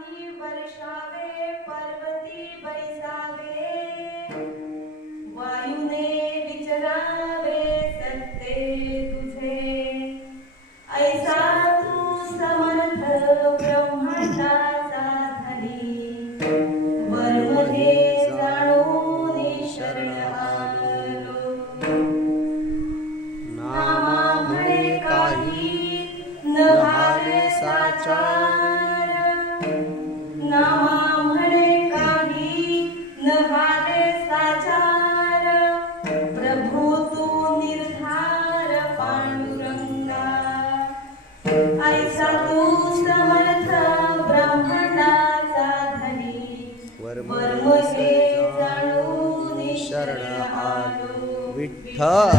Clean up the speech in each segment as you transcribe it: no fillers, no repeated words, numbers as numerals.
पाणी वर्षावे पर्वती बैसावे वायुने विचरावे सत्ते तुझे ऐसा तू समर्थ ब्रह्मांडाचा धनी वरमध्ये जाणून शरण आलो नामा म्हणे काही न हारे साचार नामा म्हणे काही न हारे साचार प्रभू तू निर्धार पांडुरंगा ऐसा तू समर्थ ब्रह्मांडाचा धनी वर्महे जाणून शरण आलो विठ्ठल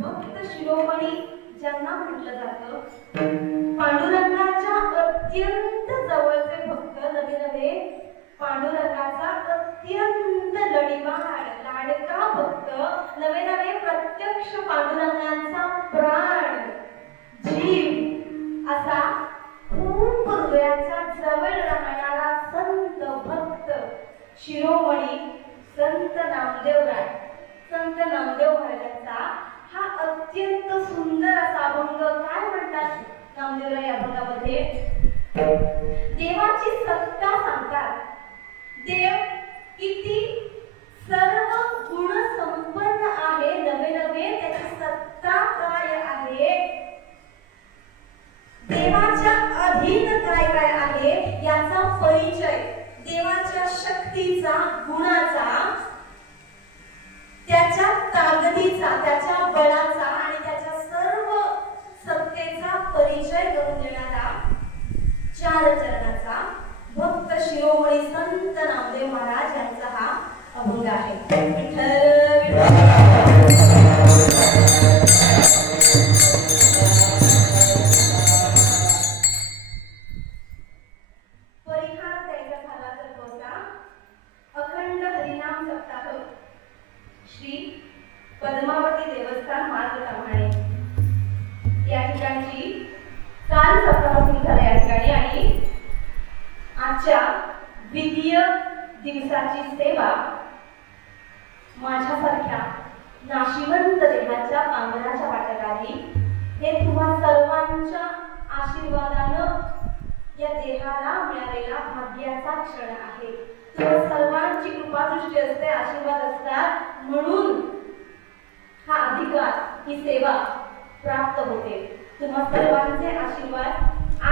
भक्त शिरोमणी ज्यांना म्हटलं जातं पांडुरंगाच्या अत्यंत जवळचे भक्त नवे नवे पांडुरंगाचा अत्यंत लाडका भक्त नवे नवे प्रत्यक्ष पांडुरंगाचा प्राण जीव असा खूप हृदयाच्या जवळ राहणारा संत भक्त शिरोमणी संत नामदेव महाराजांचा हा अत्यंत सुंदर असा अभंग काय म्हणतात नामदेवराय या अभंगामध्ये देवाची सत्ता सांगतात देव किती सर्व गुण संपन्न आहे नवे नवे त्याची सत्ता काय आहे देवाच्या अधीन काय काय आहे याचा परिचय देवाच्या शक्तीचा गुणाचा त्याच्या ताकदीचा त्याच्या बळाचा आणि त्याच्या सर्व सत्तेचा परिचय करून देणारा चार चरणाचा भक्त शिरोमणी संत नामदेव महाराज यांचा हा अभंग आहे परिहार द्यायचा झाला तर होता अखंड हरिनाम सप्ताह श्री पद्मावती देवस्थान मार्गप्रमाणे या ठिकाणची काल सप्ताह सुरू झाला या ठिकाणी आणि आजच्या द्वितीय दिवसाची सेवा माझ्यासारख्या नाशिवंत देहाच्या पांघराच्या वाटकाली हे तुम्हा सर्वांच्या आशीर्वादानं या देहाला मिळालेला भाग्याचा क्षण आहे तुम्हा सर्वांची कृपादृष्टी असते आशीर्वाद असतात म्हणून हा अधिकार ही सेवा प्राप्त होते तुम्हा सर्वांचे आशीर्वाद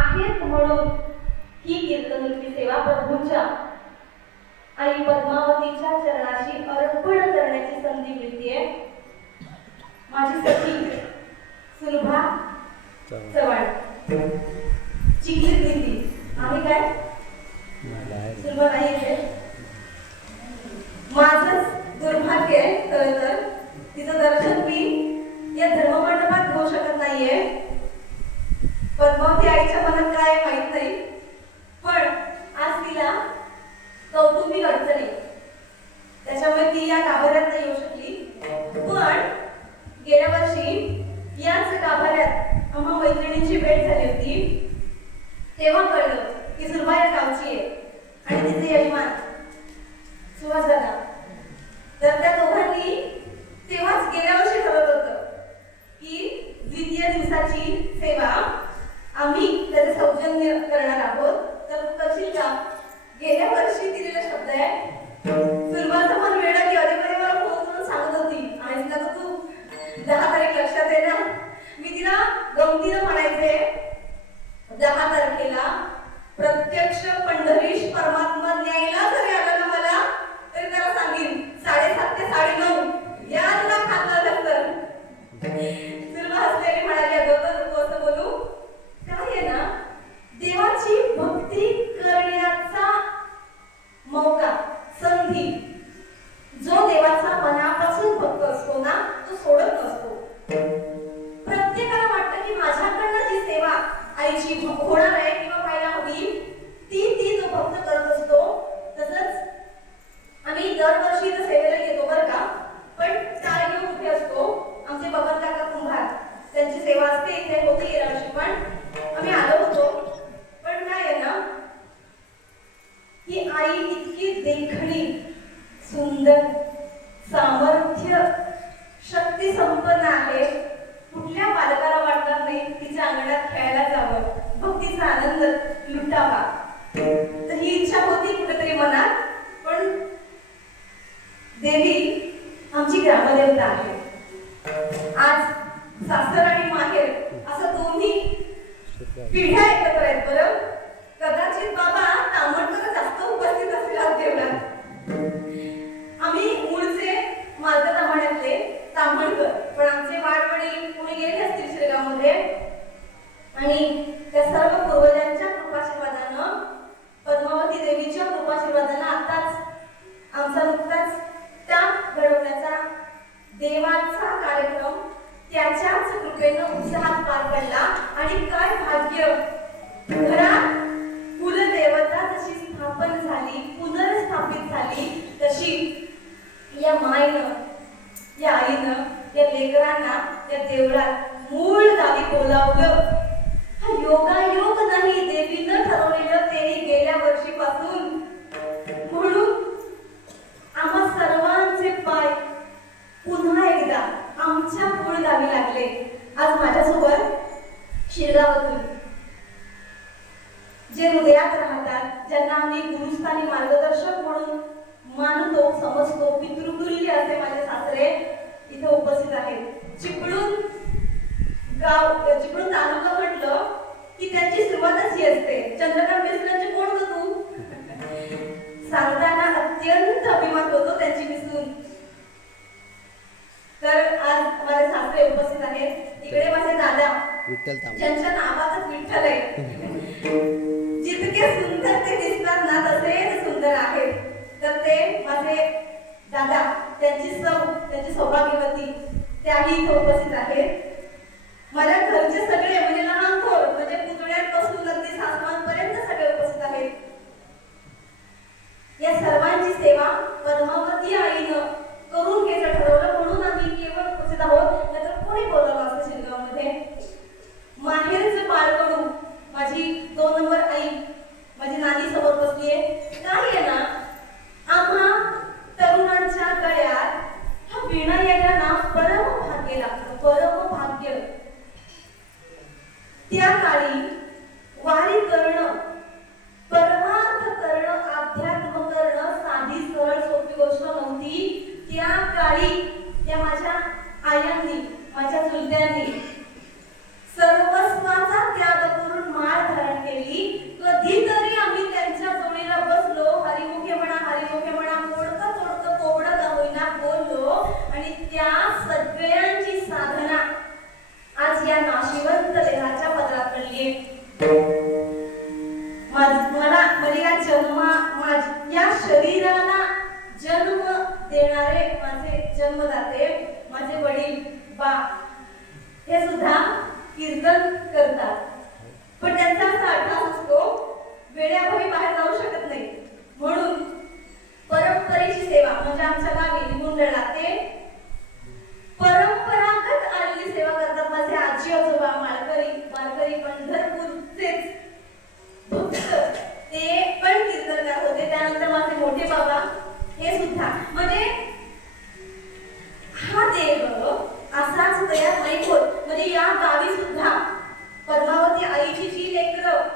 आहेत म्हणून ही कीर्तनरूपी सेवा प्रभूंच्या आणि पद्मावतीच्या चरणाशी अर्पण करण्याची संधी मिळते माझी सखी सुलभा चव्हाण चिखली प्रीती आम्ही काय सुलभा नाही आहे माझंच दुर्भाग्य आहे खरं तर तिचं दर्शन मी या धर्ममंडपात घेऊ शकत नाहीये पद्मावती आईच्या मनात काय माहित नाही पण आज तिला कौटुंबिक अडचणी त्याच्यामुळे ती या गाभाऱ्यात नाही येऊ शकली पण गेल्या वर्षी याच गाभाऱ्यात आम्हा मैत्रिणींची भेट झाली होती तेव्हा कळलं की सुलभा या गावची आहे आणि तिचे यजमान सुहास दादा तर त्या दोघांनी तेव्हाच गेल्या वर्षी ठरवलं होतं की द्वितीय दिवसाची सेवा आम्ही त्याचे सौजन्य करणार आहोत तर तू करशील का गेल्या वर्षी दिलेला शब्द आहे सुलभाचं मन वेळा की अरे मला फोन करून सांगत होती आणि तिला तू 10 तारीख लक्षात आहे ना मी तिला गमतीनं म्हणायचे 10 तारखेला प्रत्यक्ष पंढरीश परमात्मा न्यायला जरी आला ना मला तरी त्याला सांगेन 7:30 ते 9:30 या तुला खाल्लं नसतं सुलभा हसलेली म्हणाली अगोदर नको असं बोलू काय आहे ना देवाची भक्ती करण्याचा मौका संधी जो देवाचा मनापासून भक्त पर्यंत आहे. आज सासर आणि माहेर असं दोन्ही पिढ्या एकत्र आहेत. बरं, कदाचित बाबा तांबडकर जास्त उपस्थित असतील आज देवळात. आम्ही मूळचे मार्गतांबड्यातले तांबडकर, पण आमचे वाडवडील कोणी गेले असतील शिरगावमध्ये, आणि त्या सर्व पूर्वजांच्या कृपाशीर्वादानं, पद्मावती देवीच्या कृपाशीर्वादानं आताच आमचा नुकताच त्या घडवण्याचा देवाचा कार्यक्रम त्याच्याच कृपेनं उत्साहात पार पडला. आणि काय भाग्य, घरात कुलदेवता जशी स्थापन झाली, पुनर्स्थापित झाली, तशी या मायनं, या आईनं, या लेकरांना त्या देवळात मूळ गावी बोलावलं. हा योगायोग नाही, देवीनं ठरवलेलं तेही गेल्या वर्षीपासून. म्हणून आम्हा सर्वांचे पाय पुन्हा एकदा आमच्या मूळ गावी लागले. आज माझ्यासोबत शिरगावातून जे हृदयात राहतात, ज्यांना आम्ही गुरुस्थानी मार्गदर्शक म्हणून मानतो, समजतो, पितृतुल्य असे माझे सासरे इथे उपस्थित आहेत. चिपळूण गाव, चिपळूण तालुका म्हटलं की त्यांची सुरुवातच ही असते. चंद्रकांत मिसरांचे कोण ग तू? सांगताना अत्यंत अभिमान होतो त्यांची मिसून. तर आज माझे सासरे उपस्थित आहेत. इकडे माझे दादा, ज्यांच्या नावातच विठ्ठल आहे. जितके सुंदर ते दिसतात ना, तसेच सुंदर आहेत. तर ते माझे दादा, त्यांची सौभाग्यवती, त्याही इथे उपस्थित आहेत. माझ्या घरचे सगळे म्हणजे लहान थोर, म्हणजे पुतळ्यांपासून अगदी सासवांपर्यंत सगळे उपस्थित आहेत. या सर्वांची सेवा पद्मावती आईनं करून घ्यायचं ठरवलं, म्हणून आम्ही केवळ उपस्थित आहोत. नाहीतर कोणी बोलावं असं शिरगावमध्ये. माहेरचं बाळकडू, माझी 2 नंबर आई, माझी नानी समोर बसलीये. काय आहे ना, आम्हा तरुणांच्या गळ्यात हा वीणा यायला ना परम भाग्य लागतं, परम भाग्य. त्या काळी वारी करणं, परमार्थ करणं, अध्यात्म करणं साधी सरळ सोपी गोष्ट नव्हती. त्या काळी त्या माझ्या आयांनी, माझ्या चुलत्यांनी सर्वस्वाचा त्याग करून माळ धारण केली. कधीतरी आम्ही त्यांच्या जोडीला बसलो, हरिमुखे म्हणा, मोडकं तोडकं कोबडं का होईना बोललो, आणि त्या सगळ्यांची साधना आज या नाशिवंत देहाच्या पदरात पडलीये. या शरीराला जन्म देणारे माझे जन्मदाते, माझे वडील बा, हे सुद्धा कीर्तन करतात. पण त्यांचा असा अट्टास असतो, वेळेअभावी बाहेर जाऊ शकत नाही. म्हणून परंपरेची सेवा म्हणजे आमच्या गावी मुंडळा ते परंपरागत आलेली सेवा करतात. माझे आजी आजोबा वारकरी पंढरपूरचेच भक्त, ते पण कीर्तनकार होते. त्यानंतर माझे मोठे बाबा, हे सुद्धा. म्हणजे हा देह असाच तयार नाही होत. म्हणजे या गावी सुद्धा पद्मावती आईची जी लेकरं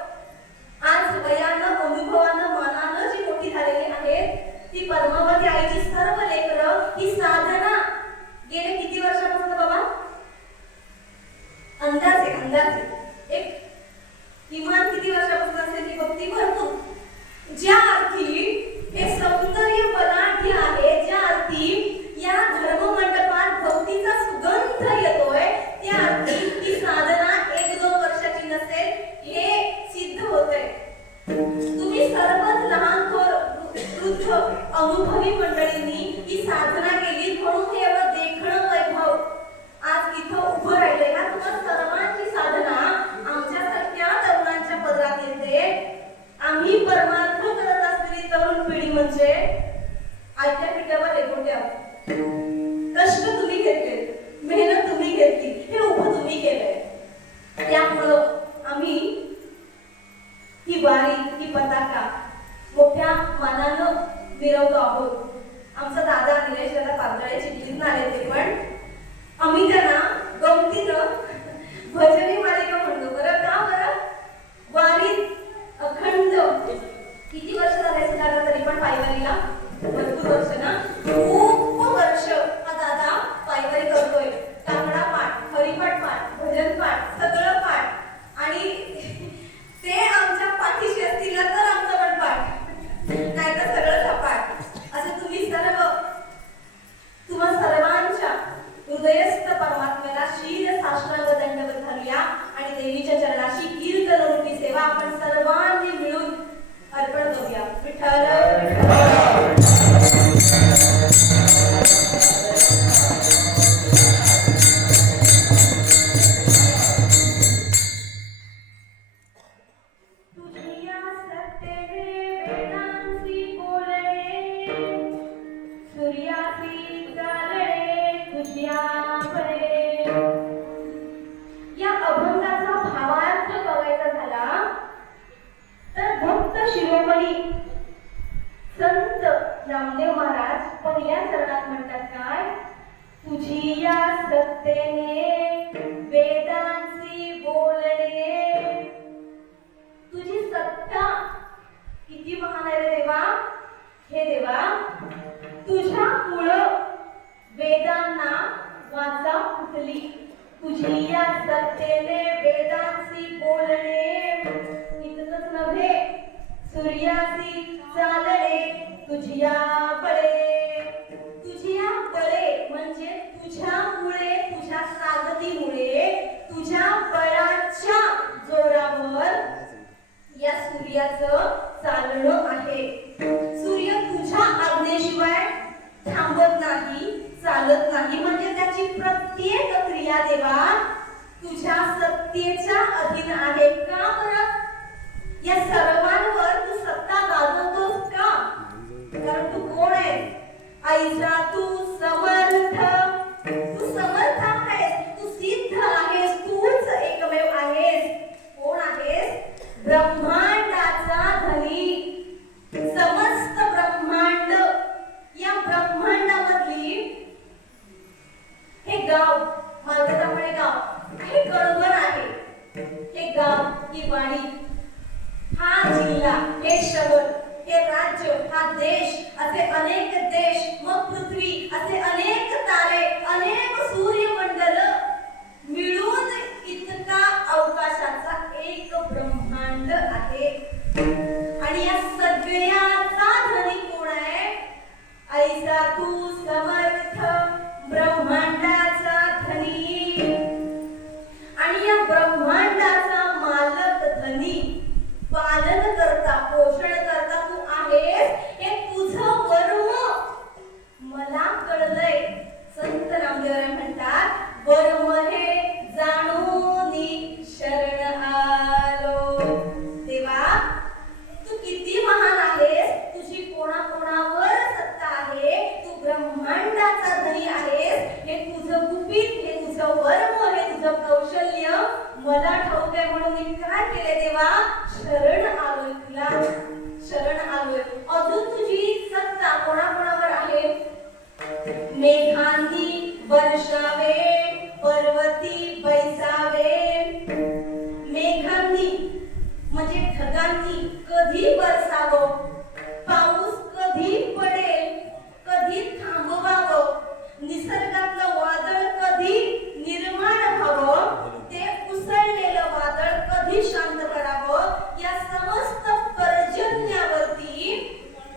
आज वयानं, अनुभवानं, मनानं जी मोठी झालेली आहेत, ती पद्मावती आईची सर्व लेकरं ही साधना गेले किती वर्षापासून बाबा? अंदाजे एक किमान किती वर्षापासून असेल की भक्ती भरपूर. ज्या अर्थी हे सौंदर्य बलाढ्य आहे, ज्या अर्थी या धर्ममंडपात भक्तीचा सुगंध येतोय, त्या अर्थी ही साधना 1-2 वर्षाची नसेल हे सिद्ध होतंय. तुम्ही सर्वच लहान थोर वृद्ध अनुभवी मंडळींनी ही साधना केली, म्हणून हे एवढं देखणं वैभव आज इथं उभं राहिलंय. ना तुम्हा सर्वांची साधना आमच्यासारख्या तरुणांच्या पदरात येते. आम्ही परमार्थ करत असलेली तरुण पिढी म्हणजे आयत्या पिठावर रेकोट्या. कष्ट तुम्ही घेतले, मेहनत तुम्ही घेतली, हे उभं तुम्ही केलंय. त्यामुळं आम्ही ही वारी, ही पताका मोठ्या मानानं मिरवतो आहोत. आमचा दादा निलेश दादा पांदळे चिखलीतून आले ते, पण आम्ही त्यांना गमतीनं भजनी मालिका म्हणतो. बरं का? बरं, वारीत अखंड किती वर्ष झाले दादा? तरी पण पायवारीला भरपूर वर्ष ना, खूप वर्ष हा दादा सत्तेने वेदांची बोलणे. तुझी सत्ता किती महान आहे रे देवा. हे देवा, तुझ्यामुळं वेदांना वाचा फुटली. तुझी या सत्तेने वेदांची बोलणे. इतकंच नव्हे, सूर्याची चालणे तुझिया बळे. तुझिया बळे म्हणजे तुझ्यामुळे, तुझ्या ताकदीमुळे, तुझ्या बळाच्या जोरावर या सूर्याचं चालणं आहे. सूर्य तुझ्या आज्ञेशिवाय थांबत नाही, चालत नाही. म्हणजे त्याची प्रत्येक क्रिया देवा तुझ्या सत्तेच्या अधीन आहे. का बरं? या सर्वांवर तू सत्ता गाजवतोस का? कारण तू कोण आहे? ऐसा तू समर्थ. तू समर्थ आहेस, तू सिद्ध आहेस, तूच एकमेव आहेस. कोण आहेस? ब्रह्मांडाचा धनी. समस्त ब्रह्मांड, या ब्रह्मांडामधली हे गाव, मालवतामुळे गाव हे कळवण आहे. हे गाव, ही वाडी, हा जिल्हा, हे शहर, हे राज्य, हा देश, असे अनेक देश, मग पृथ्वी, असे अनेक तारे, अनेक सूर्यमंडल मिळून इतका अवकाशाचा एक ब्रह्मांड आहे. आणि या सगळ्याचा धनी कोण आहे? ऐसा तू समर्थ ब्रह्मांडाचा धनी. आणि या ब्रह्मांडाचा मालक, धनी, पालन करता, पोषण करता तू आहेस. हे तुझं वर्म मला कळलंय. संत नामदेव म्हणतात, वर्म हे जाणूनी शरण आलो. देवा, तू किती महान आहेस. तुझी कोणाकोणावर सत्ता आहे. तू ब्रह्मांडाचा धनी आहेस. हे तुझं गुपित, हे तुझं वर्म, हे तुझं कौशल्य मला ठाऊक आहे. म्हणून मी काय केले देवा? शरण आलोय तुला, शरण आलोय. अजून तुझी सत्ता कोणाकोणावर आहे? मेघांनी वर्षावे, पर्वती बैसावे. मेघांनी म्हणजे ढगांनी कधी बरसावं, पाऊस कधी पडेल, कधी थांबवावं, निसर्गातलं वादळ कधी निर्माण व्हावं, ते उसळलेलं वादळ कधी शांत करावं, या समस्त पर्जन्यावरती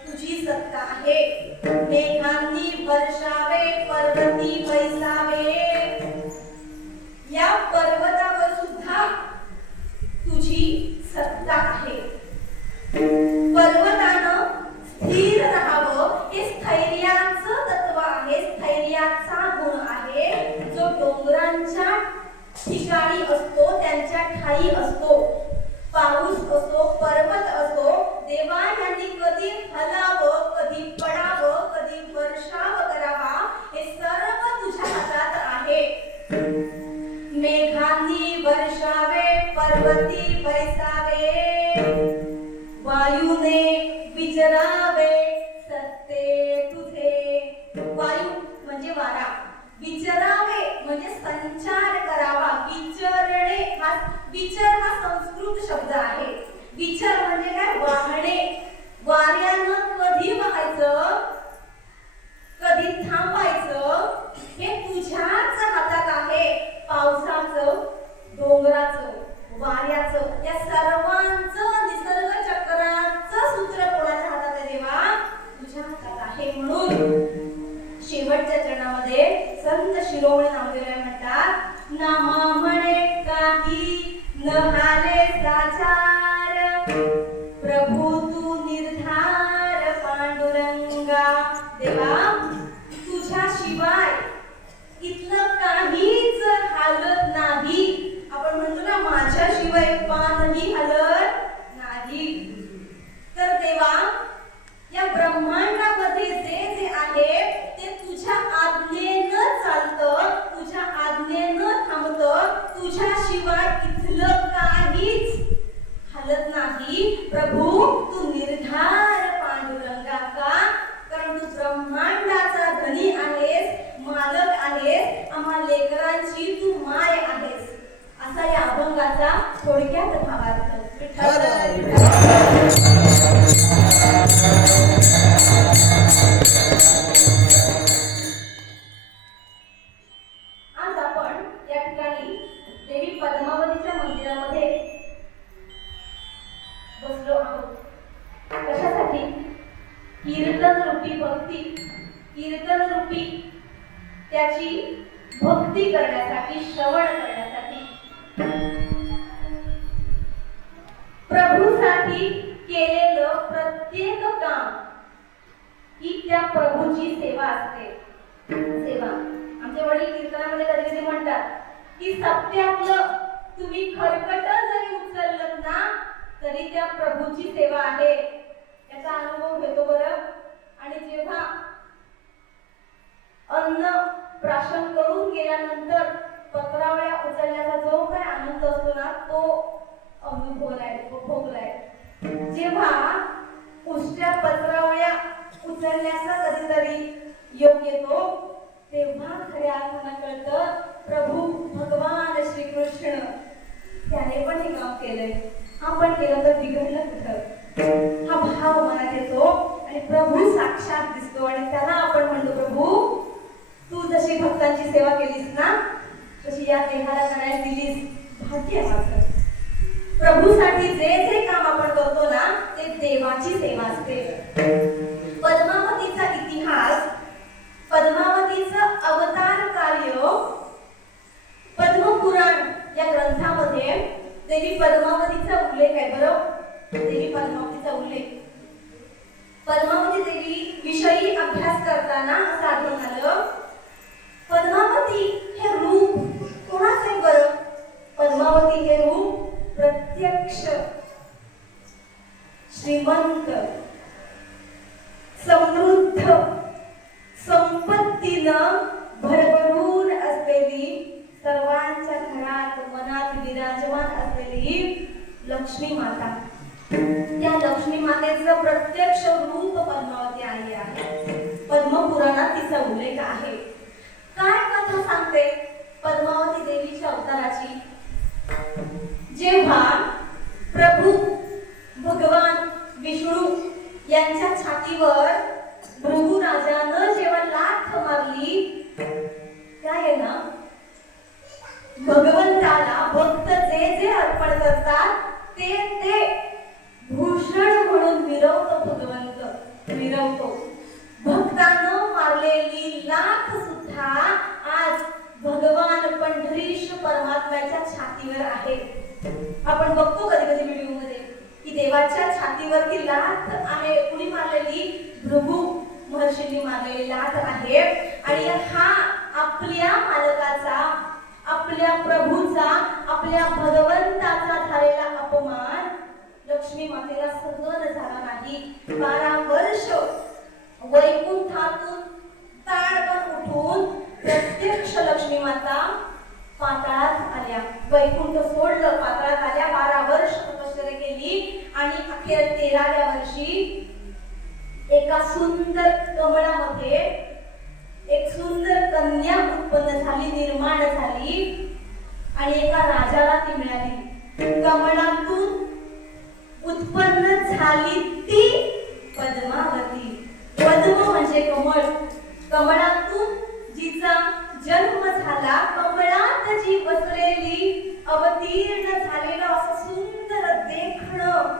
तुझी सत्ता आहे. मेघांनी वर्षावे, पर्वती बैसावे. या पर्वतावर सुद्धा तुझी सत्ता आहे. पर्वतानं स्थिर राहावं, हे स्थैर्याचं तत्व आहे, स्थैर्याचा गुण आहे. जो डोंगरांच्या ठिकाणी असतो, त्यांच्या ठाई असतो, पाऊस असो, पर्वत असो, देवा यांनी कधी हलावं, कधी पडावं, कधी वर्षाव करावा, हे सर्व तुझ्या हातात आहे. मेघांनी वर्षावे, पर्वती बैसावे. वायूने विचरावे सत्ते तुझे. वायू म्हणजे वारा, विचरावे म्हणजे संचार करावा. विचरणे हा, विचर हा संस्कृत शब्द आहे. विचर म्हणजे काय? वाहणे. वाऱ्यानं कधी वाहायचं, कधी थांबायचं, हे तुझ्याच हातात आहे. पावसाचं, डोंगराचं, वाऱ्याचं, या सर्वांचं निसर्ग चक्राचं सूत्र कोणाच्या हातात आहे देवा? तुझ्या हातात आहे. म्हणून शेवटच्या चरणामध्ये संत शिरोमणी नामदेव म्हणतात, नामा म्हणे काही न हाले साचार, प्रभू तू निर्धार पांडुरंगा. देवा, तुझ्या शिवाय इथलं काहीच हालत नाही. आपण म्हणतो ना, माझ्याशिवाय पानही हलत नाही. तर देवा, या ब्रह्मांडामध्ये जे जे आहे ते तुझ्या आज्ञेनं चालतं, तुझ्या आज्ञेनं थांबतं. तुझ्याशिवाय इथलं काहीच हलत नाही. प्रभू तू निर्धार पांडुरंगा. का? कारण तू ब्रह्मांडाचा धनी आहेस, मालक आहेस. आम्हा लेकरांची देवाची भक्ती करण्यासाठी, श्रवण करण्यासाठी, प्रभूसाठी केलेलं प्रत्येक काम ही त्या प्रभूची सेवा असते. सेवा. आमचे वडील कीर्तनामध्ये कधी कधी म्हणतात की सत्यातलं तुम्ही खरकट जरी उचललं ना तरी त्या प्रभूची सेवा आहे. याचा अनुभव घेतो बरं. आणि जेव्हा अन्न प्राशन करून गेल्यानंतर पत्रावळ्या उचलण्याचा जो काय आनंद असतो ना तो भोगलाय. जेव्हा उष्ट्या पत्रावळ्या उचलण्याचा कधीतरी योग येतो तेव्हा खऱ्या अर्थानं कळतं प्रभू भगवान श्रीकृष्ण त्याने पण हे काम केलंय, आपण केलं तर बिघडलं कुठं, हा भाव मनात येतो आणि प्रभू साक्षात दिसतो. आणि त्याला आपण म्हणतो प्रभू तू जशी भक्तांची सेवा केलीस ना तशी या देहाला करायला दिलीस, भाग्य माझं. प्रभूसाठी जे जे काम आपण करतो ना ते देवाची सेवा असते. पद्मावतीचा इतिहास, पद्मावतीचं अवतार कार्य पद्मपुराण या ग्रंथामध्ये देवी पद्मावतीचा उल्लेख आहे बरं. देवी पद्मावतीचा उल्लेख पद्मावती देवी विषयी अभ्यास करताना असं आढळून आलं पद्मावती हे रूप कोणाचं आहे बरं. पद्मावती हे रूप प्रत्यक्ष श्रीमंत समृद्ध संपत्तीनं भरभरून असलेली सर्वांच्या घरात मनात विराजमान असलेली लक्ष्मी माता. त्या लक्ष्मी मातेचं प्रत्यक्ष रूप पद्मावती आई आहे. पद्मपुराणात तिचा उल्लेख आहे. काय कथा सांगते पद्मावती देवीच्या अवताराची. जेव्हा प्रभू भगवान विष्णू यांच्या छातीवर भृगु राजानं जेव्हा लाथ मारली काय आहे ना भगवंताला भक्त जे जे अर्पण करतात ते ते भूषण म्हणून मिरवतो. भगवंत मिरवतो. भक्तानं मारलेली लाथ सुद्धा आज भगवान पंढरीश परमात्म्याच्या छातीवर आहे. आपण बघतो कधी कधी व्हिडिओ मध्ये की देवाच्या छातीवरती लाथ आहे. कुणी मारलेली भृगु महर्षींनी मारलेली लाथ आहे. आणि हा आपल्या मालकाचा, आपल्या प्रभूचा, आपल्या भगवंताचा झालेला अपमान लक्ष्मी मातेला सहन झाला नाही. 12 वर्ष वैकुंठातून ताडकन उठून प्रत्यक्ष लक्ष्मी माता पाताळात आल्या. वैकुंठ सोडलं, पाताळात आल्या. 12 वर्ष तपश्चर्या केली आणि अखेर 13व्या वर्षी एका सुंदर कमळामध्ये एक सुंदर कन्या उत्पन्न झाली, निर्माण झाली आणि एका राजाला ती मिळाली. कमळातून उत्पन्न झाली ती पद्मावती. पद्म म्हणजे कमळ. कमळातून जिचा जन्म झाला, कमळात जी बसलेली अवतीर्ण झालेलं असं सुंदर देखणं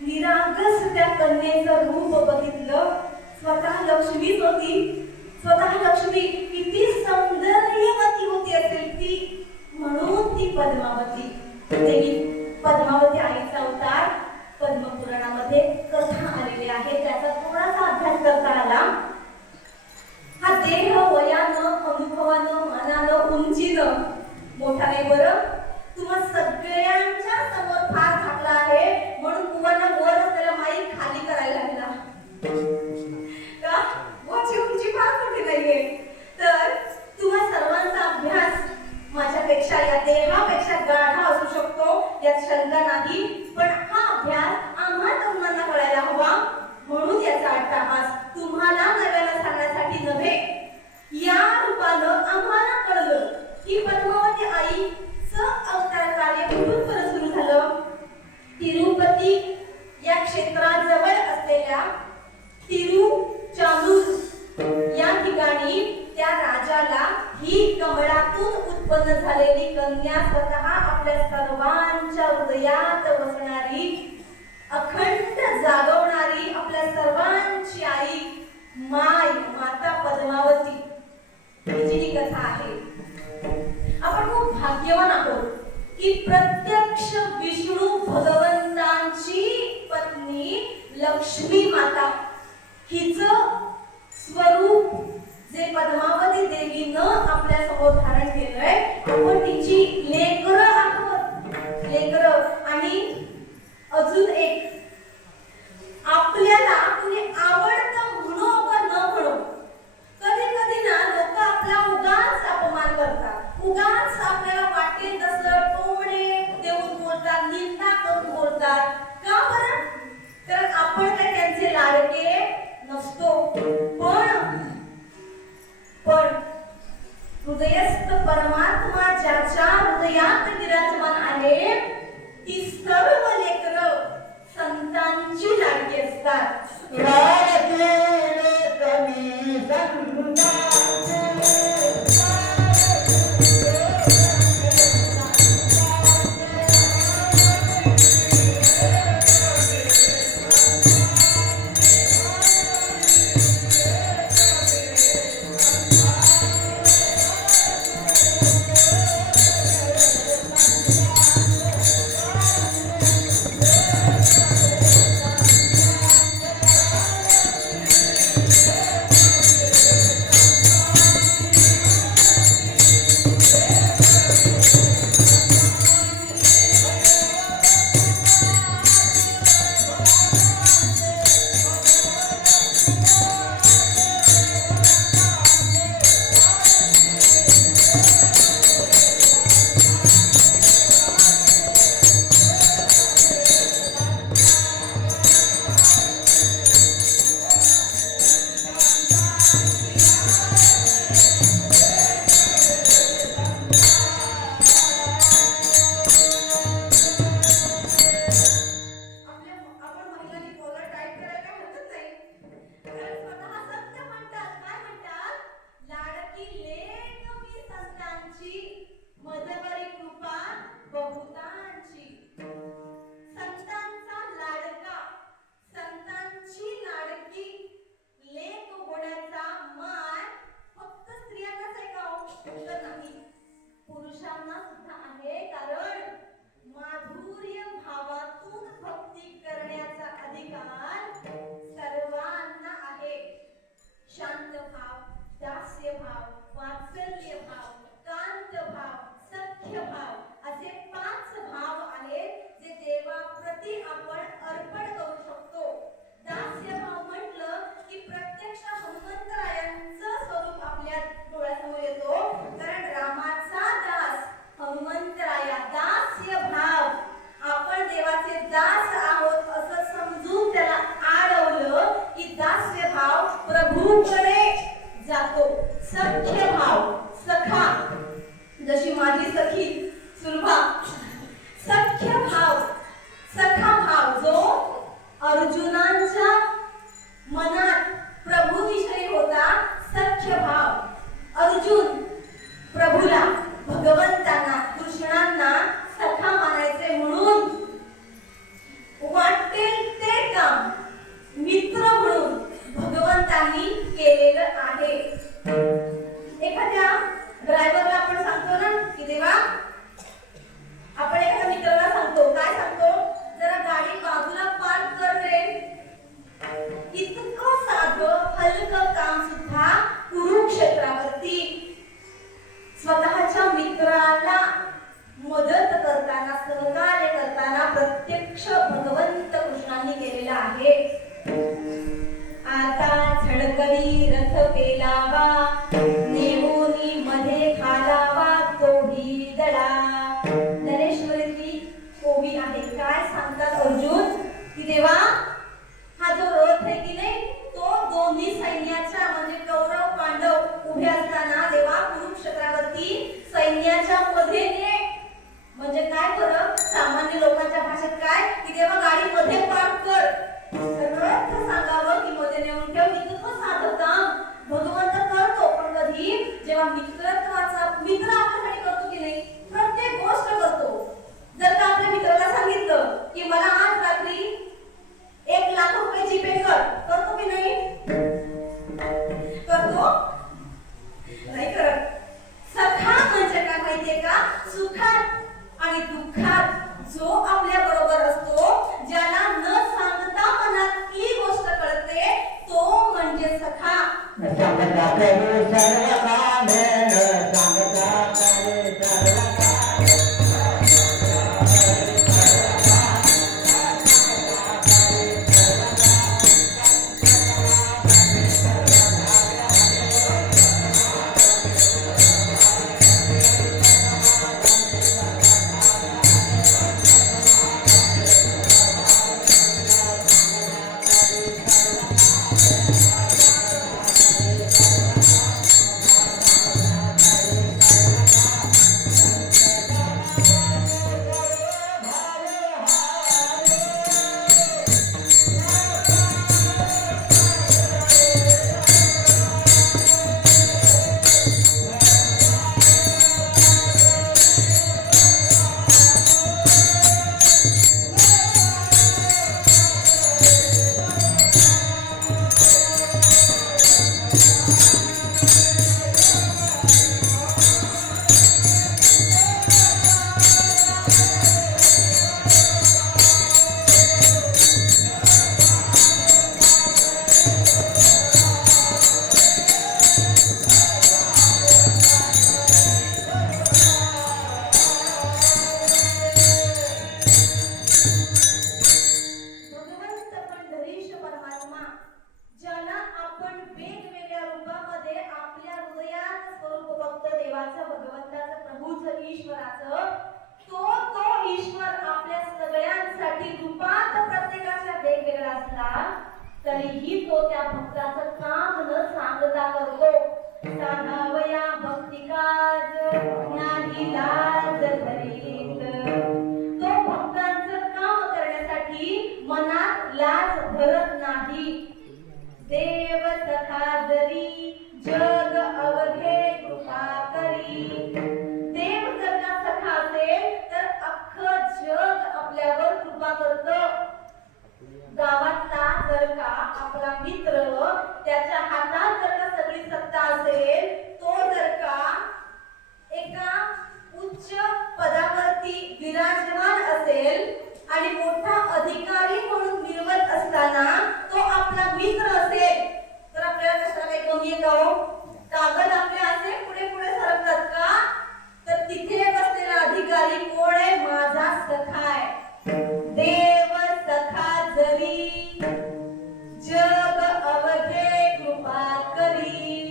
निरागस त्या कन्येचं रूप बघितलं. स्वतः लक्ष्मीच होती. स्वतः लक्ष्मी किती सौंदर्यवती होती असेल ती, म्हणून ती पद्मावती. देवी पद्मावती आईचा अवतार पद्मपुराणामध्ये कथा आलेली आहे. त्याचा थोडासा अभ्यास करता आला. हा देह वयानं, अनुभवानं, मनानं, उंचीनं मोठा नाही बरं. तुम्हा सगळ्यांच्या समोर फार झाकला आहे म्हणून तुम्हाला वर असलेला माईक खाली करायला लागला का? वरची उंची फार मोठी नाहीये. तर तुम्हा सर्वांचा अभ्यास माझ्यापेक्षा, या देहापेक्षा गाढा असू शकतो यात शंका नाही. पण हा अभ्यास आम्हा तरुणांना कळायला हवा म्हणून याचा अट्टाहास. तुम्हाला नव्यानं सांगण्यासाठी नव्हे, या रूपानं आम्हाला कळलं की पद्मावती आईचं अवतार कार्य कुठून परत सुरू झालं. तिरुपती या क्षेत्राजवळ असलेल्या तिरुचानूर या ठिकाणी त्या राजाला ही कमळातून उत्पन्न झालेली कन्या स्वतः आपल्या सर्वांच्या हृदयात वसणारी, अखंड जागवणारी आपल्या सर्वांची आई माय माता पद्मावती कथा आहे. आपण खूप भाग्यवान आहोत की प्रत्यक्ष विष्णू भगवंतांची पत्नी लक्ष्मी माता हिचं स्वरूप जे पद्मावती देवीनं आपल्या समोर धारण केलंय, आपण तिची लेकरं आहोत. लेकरं. आणि अजून एक, आपल्याला कुणी आवडतं म्हणो वा न म्हणो, कधी कधी ना लोक आपला उगाच अपमान करतात, उगाच आपल्याला वाटेल तसं टोमणे देऊन बोलतात, निंदा करून बोलतात. का बरं? कारण आपण काय त्यांचे लाडके नसतो. पण हृदयस्थ परमात्मा ज्याच्या हृदयात विराजमान आहे, ती सर्व लेकरं संतांची लाडकी असतात. ईश्वराचं, तो ईश्वर आपल्या सगळ्यांसाठी रूपात प्रत्येकाच्या वेगवेगळा असला तरीही तो त्या भक्ताचं काम न सांगता करतो. साधावया भक्ती काज ज्ञानी लाज धरीत. तो भक्तांचं काम करण्यासाठी मनात लाज धरत नाही. देव सखा जरी जग अवघे कृपा करी. देव जर का सखा असेल तर अख्खं जग आपल्यावर कृपा करतं. गावातला जर का आपला मित्र, त्याच्या हातात जर का सगळी सत्ता असेल, तो जर का एका उच्च पदावरती विराजमान असेल आणि मोठा अधिकारी म्हणून निर्वत असताना तो आपला मित्र असेल तर आपल्याला कशाला काही कमी आहे का हो? कागद आपले असे पुढे पुढे सरकतात का? तर तिथे बसलेला अधिकारी कोण आहे? माझा सखा आहे. देव सखा जरी जग अवघे कृपा करी.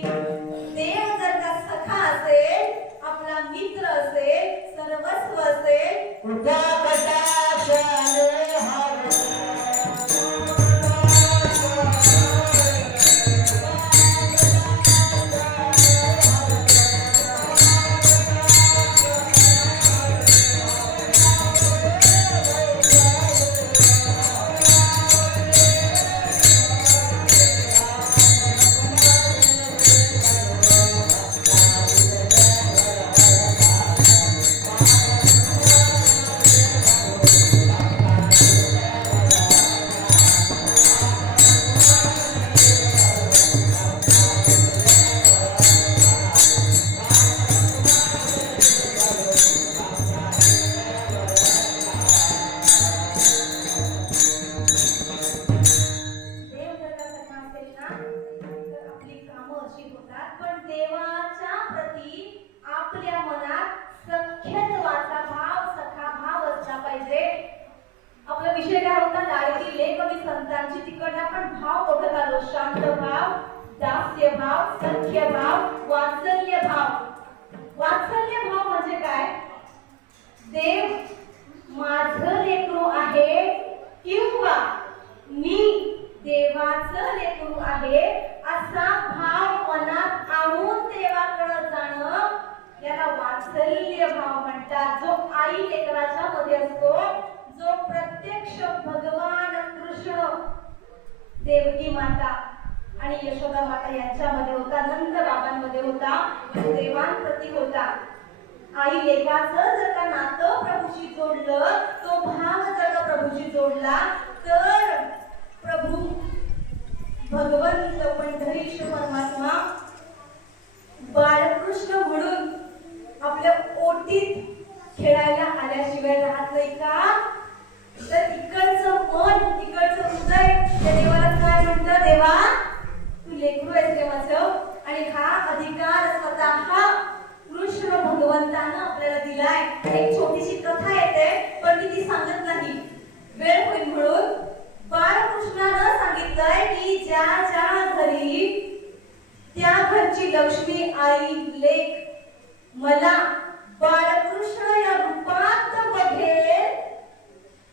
देव जर का सखा असेल, आपला मित्र असेल, सर्वस्व असेल, कृपा कटाक्षाने शांत भाव, दास्य भाव, सख्य भाव, वात्सल्य भाव. वात्सल्य भाव म्हणजे काय? देव माझं लेकरू आहे किंवा मी देवाचं लेकरू आहे असा भाव मनात आणून देवाकडे जाणं याला वात्सल्य भाव म्हणतात. जो आई लेकराच्या मध्ये असतो, जो प्रत्यक्ष भगवान कृष्ण, देवकी माता आणि यशोदा माता यांच्यामध्ये होता, नंद बाबांमध्ये होता, देवांप्रती होता. आई लेकाचं जर का नातं प्रभूशी जोडलं, तो भाव जर का प्रभूशी जोडला तर प्रभू भगवंत पंढरीश परमात्मा बाळकृष्ण म्हणून आपल्या ओटीत खेळायला आल्याशिवाय राहत नाही का? तर इकडचं मन, इकडचं हृदय त्या देवाला काय म्हणतं? देवा तू लेकरू आहेस देवाचं, आणि हा अधिकार स्वतः कृष्ण भगवंतानं आपल्याला दिलाय. एक छोटीशी कथा येते पण मी ती सांगत नाही, वेळ होईल म्हणून. बाळकृष्णानं सांगितलंय की ज्या ज्या घरी त्या घरची लक्ष्मी आई लेक मला बाळकृष्ण या रूपात बघेल,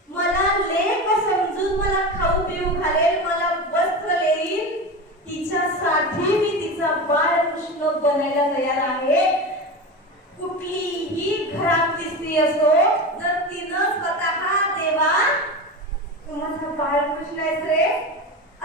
मला लेक समजून मला खाऊ पिऊ घालेल, मला वस्त्र देईल, तिच्यासाठी मी तिचा बाळकृष्ण बनायला तयार आहे. कुठलीही घरातली स्त्री असो, जर तिनं स्वतः देवा तू माझा बाळकृष्ण आहेस रे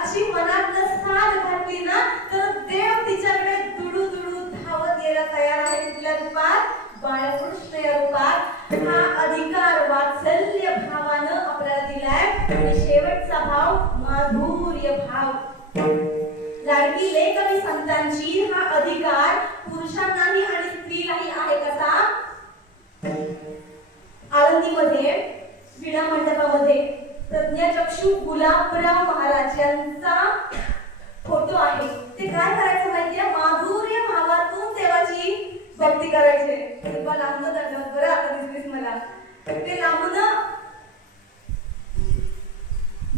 अशी मनातलं साध घातली ना, तर देव तिच्याकडे दुडू दुडू धावत यायला तयार आहे. कुठल्या रूपात? बाळकृष्ण या रूपात. हा अधिकार वात्सल्य भावानं आपल्याला दिलाय. आणि शेवटचा भाव माधुर्य भाव. लाडकी लेक आणि संतांची हा अधिकार पुरुषांनाही आणि स्त्रीलाही आहे. कसा? आळंदीमध्ये वीणा मंडपामध्ये प्रज्ञाचक्षू गुलाबराव महाराज यांचा फोटो आहे. ते काय करायचं माहितीये? माधुर्य भावातून देवाची भक्ती करायचे. लांबून दंडवत बरं आता दिसलीस मला. ते लांबून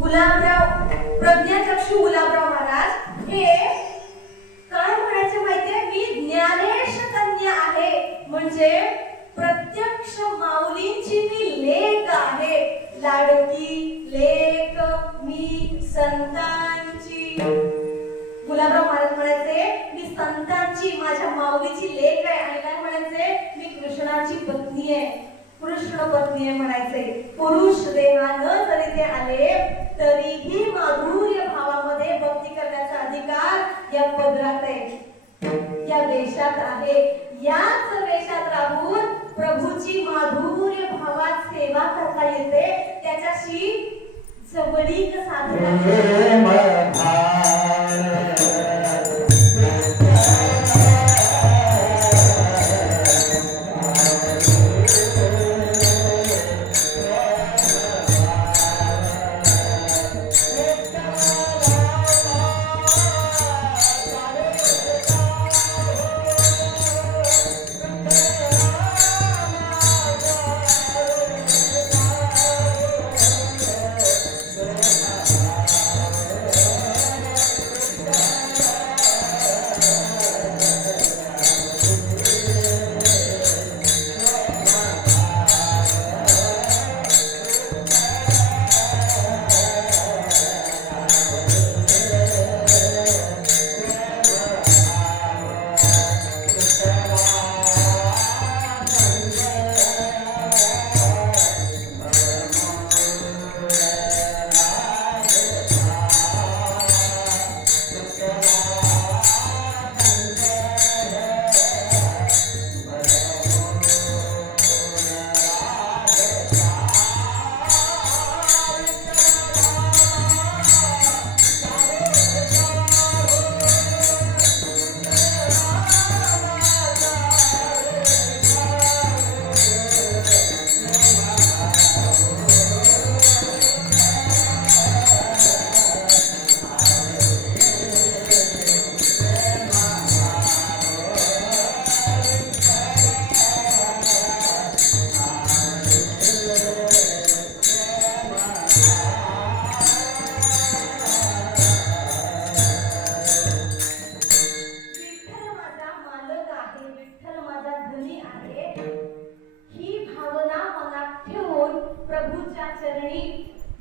गुलाबराव, प्रज्ञाचक्षू गुलाबराव महाराज हे काय म्हणायचे माहितीये? मी ज्ञानेश कन्या आहे. म्हणजे प्रत्येक प्रत्यक्ष माऊलींची मी लेक आहे, लाडकी लेक मी संतांची. गुलाबराव महाराज म्हणायचे मी संतांची, माझ्या माऊलीची लेक आहे. आणि काय म्हणायचे, मी कृष्णाची पत्नी आहे, कृष्ण पत्नी आहे म्हणायचे. पुरुष देहानं जरी ते आले तरीही माधुर्य भावामध्ये भक्ती करण्याचा अधिकार या पदरात आहे, या वेशात आहे. याच वेशात राहून प्रभूची माधुर्य भावात सेवा करता येते, त्याच्याशी जवळीक साधता येते.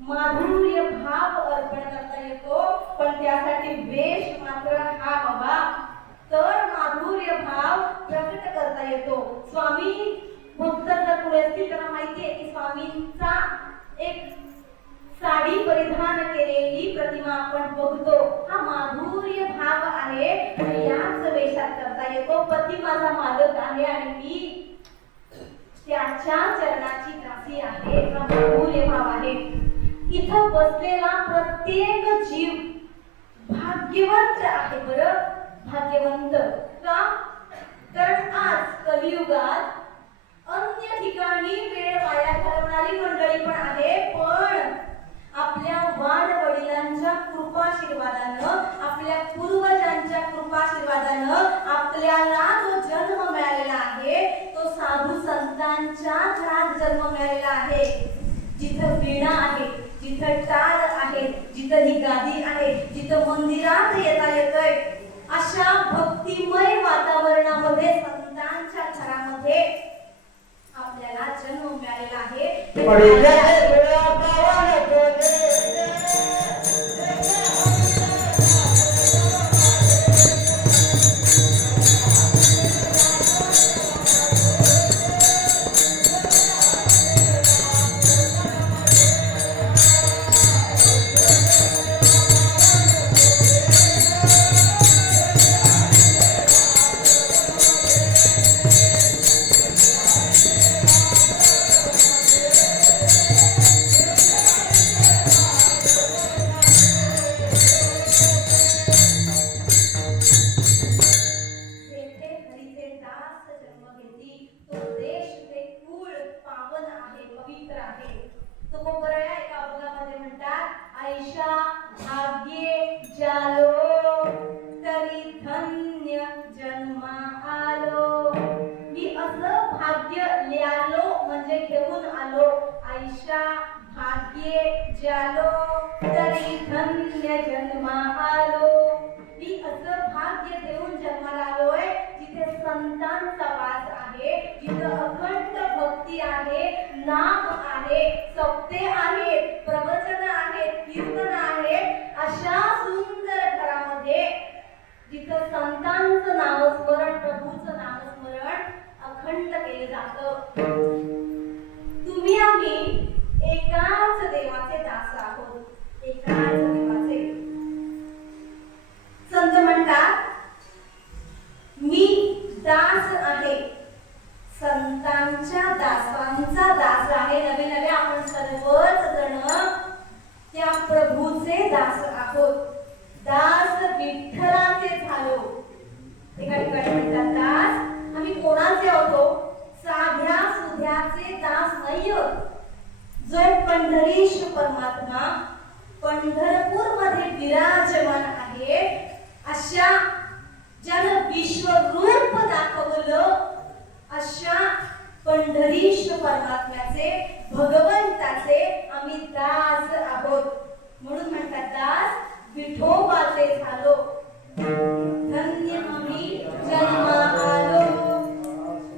माधुर्य भाव अर्पण करता येतो, पण त्यासाठी वेश मात्र हा हवा, तर माधुर्य भाव प्रकट करता येतो. स्वामी भक्त जर पुढे असतील त्यांना माहिती आहे की स्वामींचा एक साडी परिधान केलेली प्रतिमा आपण बघतो, हा माधुर्य भाव आहे. याच वेशात करता येतो. पती माझा मालक आहे आणि मी त्याच्या चरणाची दासी आहे, हा माधुर्य भाव आहे. इथं बसलेला प्रत्येक जीव भाग्यवंत आहे. बरं, भाग्यवंत का? कारण आज कलियुगात अन्य ठिकाणी वेळ वाया घालवणारी मंडळी पण आहे, पण आपल्या वाडवडिलांच्या कृपाशीर्वादानं, आपल्या पूर्वजांच्या कृपाशीर्वादानं आपल्याला जो जन्म मिळालेला आहे तो साधू संतांच्या घरात जन्म मिळालेला आहे. जिथं वीणा आहे, जिथं टाळ आहे, जिथं ही गादी आहे, जिथं मंदिरात येता येतंय, अशा भक्तिमय वातावरणामध्ये संतांच्या घरामध्ये आपल्याला जन्म मिळालेला आहे. संतांचा वास आहे, जिथं अखंड प्रभूंचा दास आहे. नवे नवे आपण सर्वच जण त्या प्रभूचे दास आहोत. दास विठ्ठलाचे झालो. एका ठिकाणी म्हणतात दास आम्ही कोणाचे आहोत? साध्या सुध्याचे दास नाही आहोत. जो पंढरीश परमात्मा पंढरपूर मध्ये विराजमान आहे, अशा ज्यानं विश्वरूप दाखवलं, अशा पंढरीश परमात्म्याचे भगवंताचे आम्ही दास आहोत. म्हणून म्हणतात दास विठोबाचे झालो. धन्य आम्ही जन्मा आलो,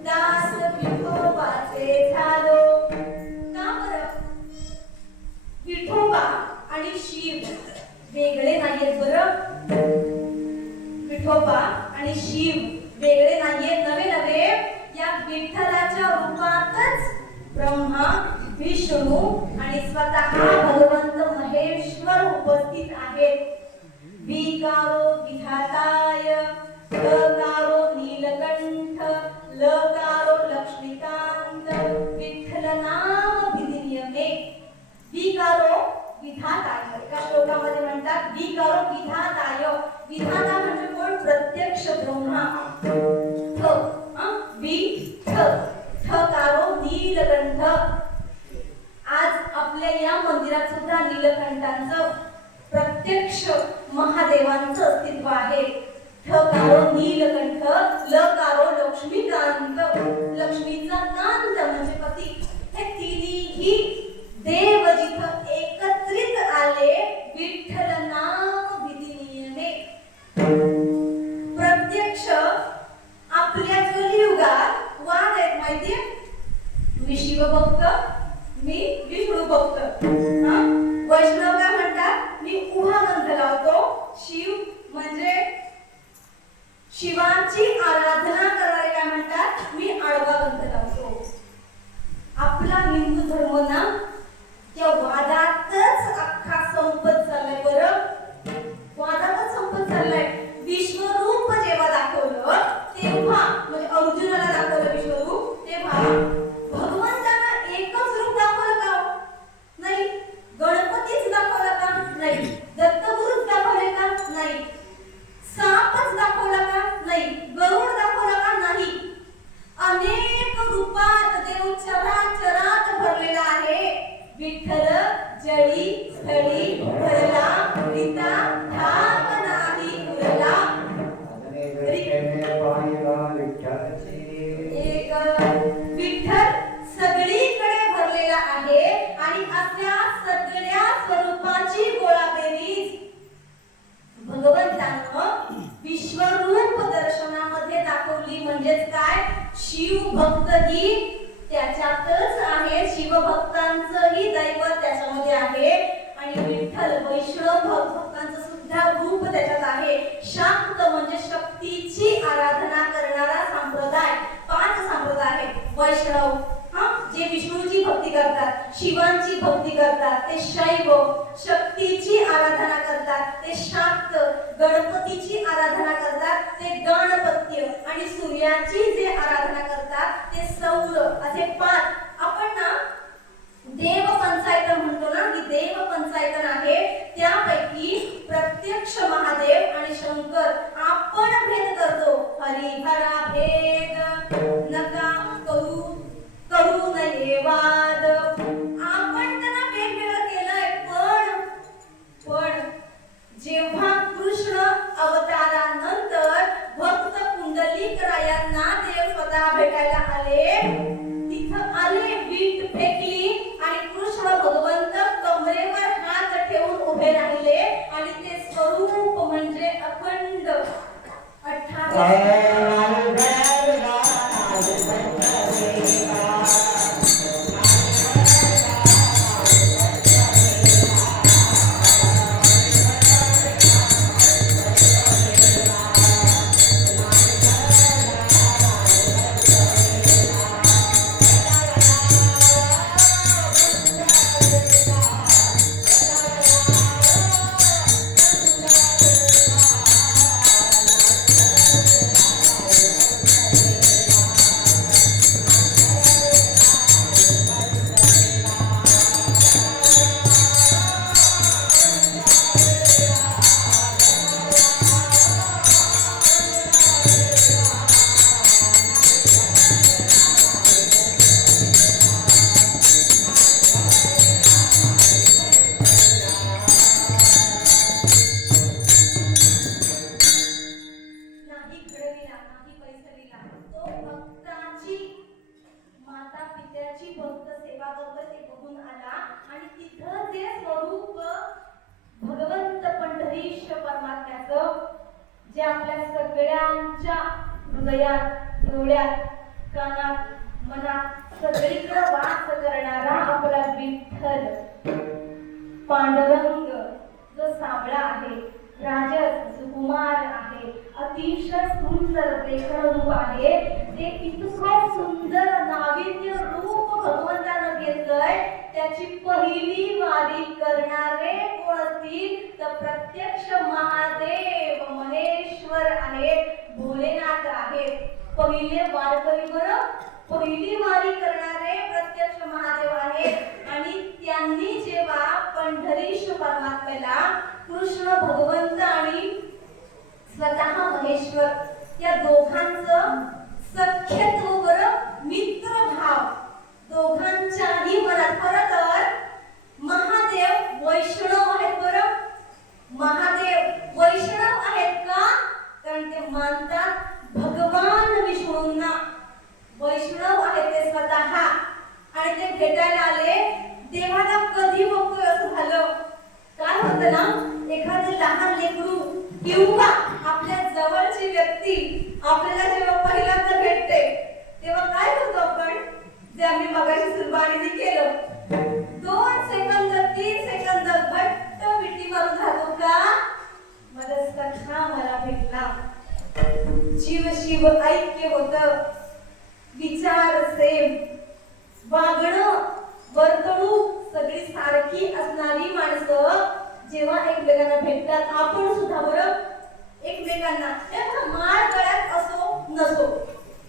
दास विठोबाचे झालो. का बरं? विठोबा आणि शिव वेगळे नाहीयेत बरं. विठोबा आणि शिव वेगळे नाहीयेत. नवे नवे या विठ्ठलाच्या रूपातच ब्रह्मा, विष्णू आणि स्वतः भगवंत महेश्वर उपस्थित आहेत. विकारो विधाताय, लकारो नीलकंठ, लकारो लक्ष्मीकांत, विठ्ठल नाम विधिनियमे. विकारो विधाताय. एका श्लोकामध्ये म्हणतात विकारो विधाताय. विधाता म्हणजे कोण? प्रत्यक्ष ब्रह्मा. ठकारो नीलकंठ. आज आपल्या या मंदिरात सुद्धा नीलकंठांचं प्रत्यक्ष महादेवांचं अस्तित्व आहे. ठकारो नीलकंठ, लकारो लक्ष्मीकांत. लक्ष्मीचा कांत म्हणजे पती. हे तिन्ही देव जिथं एकत्रित आले, विठ्ठल नाम विधिनियमे. प्रत्यक्ष आपल्या कलियुगात वाद आहेत माहितीये. मी शिवभक्त, मी विष्णू भक्त. वैष्णव काय म्हणतात? मी उभा गंध लावतो. शिव म्हणजे शिवाची आराधना करणारे काय म्हणतात? मी आडवा गंध लावतो. आपला हिंदू धर्म ना त्या वादातच अख्खा संपत चाललाय बरं. वादातच संपत चाललाय. विश्वरूप जेव्हा दाखवलं तेव्हा, म्हणजे अर्जुनाला दाखवलं विश्वरूप, तेव्हा भगवंतांना एकच रूप दाखवलं का? नाही. गणपतीच दाखवला का? नाही. दत्तगुरूच दाखवले का? नाही. सापच दाखवला का? नाही. गरुड दाखवला का? नाही. अनेक रूपात देव चराचरात भरलेला आहे. विठ्ठल जळी स्थळी भरला, पिता ठाम नाही उरला. एक विठ्ठल सगळीकडे भरलेला आहे आणि अशा सगळ्या स्वरूपाची गोळाबेरीज भगवंतानं विश्वरूप दर्शनामध्ये दाखवली. म्हणजेच काय? शिवभक्त ही त्याच्यातच आहे. शिवभक्तांचंही दैवत त्याच्यामध्ये आहे आणि विठ्ठल वैष्णव भक्तांचं सुद्धा रूप त्याच्यात आहे. शाक्त म्हणजे शक्तीची आराधना करणारा संप्रदाय. 5 संप्रदाय आहेत. वैष्णव जे विष्णूची भक्ती करतात, शिवांची भक्ती करतात ते शैव, शक्तीची आराधना करतात ते शाक्त, गणपतीची आराधना करतात ते गणपत्य आणि सूर्याची जे आराधना करतात ते सौर. असे 5. आपण ना देव पंचायतन म्हणतो ना, की देव पंचायतन आहे. त्यापैकी प्रत्यक्ष महादेव आणि शंकर आपण भेद करतो. हरिहरा भेद नका करू नये वाद. आपण त्यांना वेगवेगळं केलंय. पण जेव्हा कृष्ण अवतारानंतर भक्त पुंडलिक रायांना देव स्वतः भेटायला आले, तिथं आले, वीट फेकली आणि कृष्ण भगवंत कमरेवर हात ठेवून उभे राहिले आणि ते स्वरूप म्हणजे अखंड 28 Thank you. जे आपल्या सगळ्यांच्या हृदयात, डोळ्यात, कानात, मनात सगळीकडे वास करणारा आपला विठ्ठल पांडुरंग जो सावळा आहे, राजस सुकुमार आहे, अतिशय सुंदर देखण रूप आहे. ते इतकं सुंदर नाविन्य रूप भगवंतानं घेतलंय. त्याची पहिली वारी करणारे कोण असतील तर प्रत्यक्ष महादेव महेश्वर आहेत, भोलेनाथ आहेत. पहिले वारकरी बरं, पहिली वारी करणारे प्रत्यक्ष महादेव आहेत. आणि त्यांनी जेव्हा पंढरीश परमात्म्याला कृष्ण भगवंत आणि स्वतः महेश्वर या दोघांचं सख्यत्व बरं, मित्र भाव दोघांच्याही मनात. खरं तर महादेव वैष्णव आहेत बरं. महादेव वैष्णव आहेत का? कारण ते मानतात भगवान विष्णूंना. वैष्णव आहेत ते स्वतः. आणि ते भेटायला आले. देवाला कधी बघतोय असं झालं. काय होतं ना, एखादं लहान लेकरू किंवा आपल्या जवळची व्यक्ती आपल्याला जेव्हा पहिल्यांदा भेटते तेव्हा काय करतो आपण, जे आम्ही मगाशी सुरुवातीने केलं, 2 सेकंद 3 सेकंद घट्ट मिठी मारून राहतो का, माझा सखा मला भेटला, जीव शिव ऐक्य होतं, विचार सेम, वागणं वर्तणूक सगळी सारखी असणारी माणसं जेव्हा एकमेकांना भेटतात. आपण सुद्धा बरं एकमेकांना माळ गळ्यात असो नसो,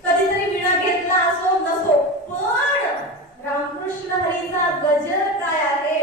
कधीतरी विणा घेतला असो नसो, पण रामकृष्ण हरीचा गजर काय आहे,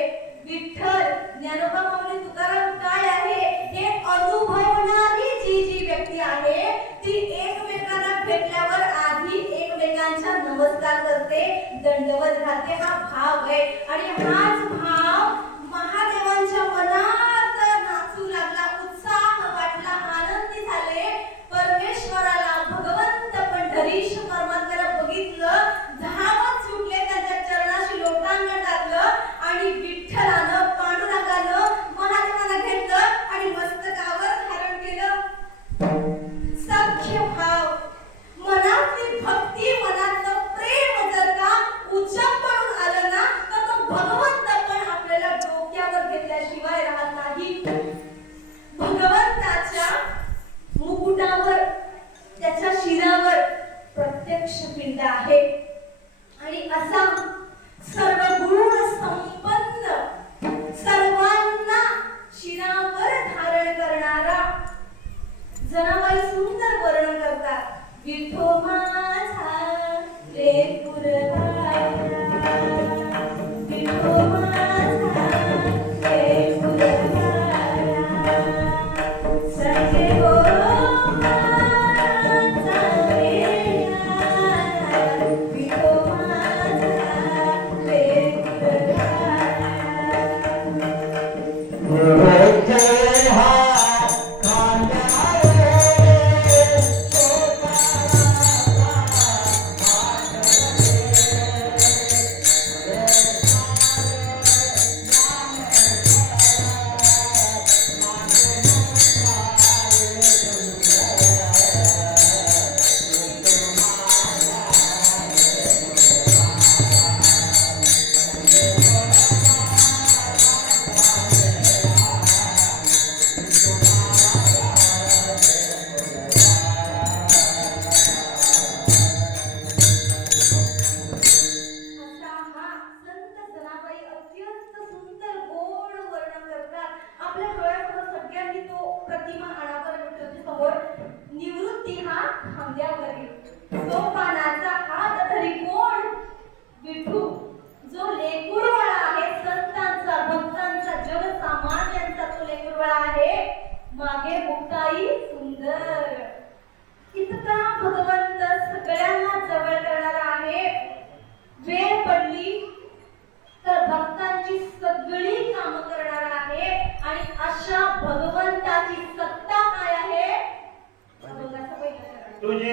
विठ्ठल ज्ञानोबा माऊली तुकाराम काय आहे, हे अनुभवणारी जी व्यक्ती आहे ती एकमेकांना भेटल्यावर आधी एकमेकांच्या नमस्कार करते, दंडवत घालते. हा भाव आहे. आणि हाच भाव महादेवांच्या मनात नाचू लागला, उत्साह वाटला, आनंदी झाले. परमेश्वराला भगवंत पंढरीश परमात्म्याला बघितलं, धावत सुटले, त्यांच्या चरणाशी लोटांगण टाकलं आणि विठ्ठलानं पांडुरंगानं महादेवाला घेतलं आणि मस्तकावर धारण केलं. सख्य भाव, मनातली भक्ती, मनातलं प्रेम जर का उच्चांपरून आलं ना तर तो भगवंत पण आपल्याला डोक्यावर घेतल्याशिवाय राहत नाही. भगवंताच्या मुकुटावर, त्याच्या शिरावर प्रत्यक्ष पिंड आहे. आणि असा सर्व गुण संपन्न, सर्वांना शिरावर धारण करणारा जनाबाई सुंदर वर्णन करतात. विठो माझा लेकुरवारा, विठो माझा लेकुरवारा, सखे गो माझा वेळा, विठो माझा लेकुरवारा. तुझी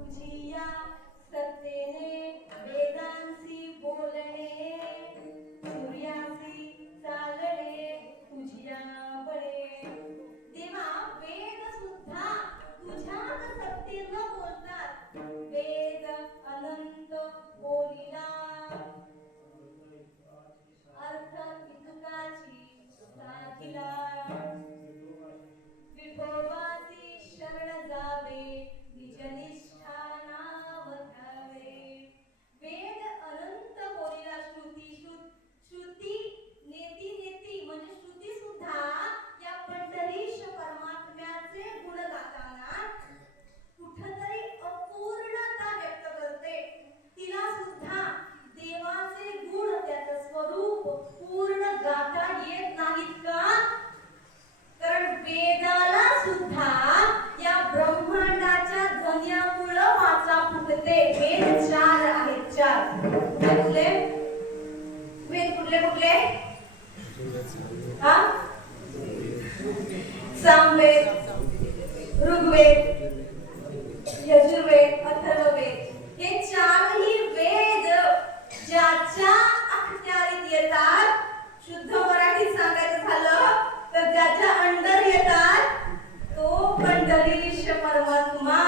तुझी या सत्तेने वेदांसी बोलणे सूर्यासी चालणे तुझ्या बळे देवा वेद सुद्धा तुझ्याच सत्तेनं बोलतात वेद अनंत बोलिला अर्थ कितुकाची साधिला विठोबाची शरण जावे निजनिष्ठा नाम घ्यावे वेद अनंत बोलिला श्रुती नेती म्हणजे श्रुती सुद्धा या पंढरीश परमात्म्याचे गुण गाताना कुठतरी अपूर्णता व्यक्त करते तिला सुद्धा देवाचे गुण त्याचं स्वरूप पूर्ण गाता येत नाहीत का कारण वेदाला सुद्धा या ब्रह्मांडाच्या ध्वन्यामुळं वाचा फुटते वेद चार आहेत चार कुठले वेद कुठले हा सामवेद ऋग्वेद यजुर्वेद अथर्ववेद हे चारही वेद ज्याच्या अखत्यारीत येतात शुद्ध मराठीत सांगायचं झालं तर ज्याच्या अंडर येतात तो पंढरीश परमात्मा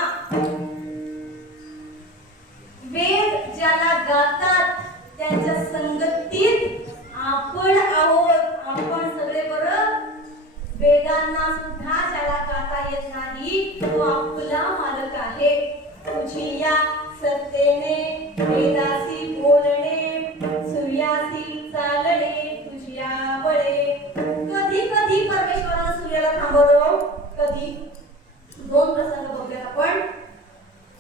वेद ज्याला गातात त्यांच्या संगतीत आपण आहोत आपण सगळे बरं वेदांना सुद्धा ज्याला गाता येत नाही तो आपला मालक आहे तुझी या सत्तेने वेदासी बोलणे सूर्यासी चालणे तुझ्या बळे कधी कधी परमेश्वरानं सूर्याला थांबवलं कधी दोन प्रसंग बघूया आपण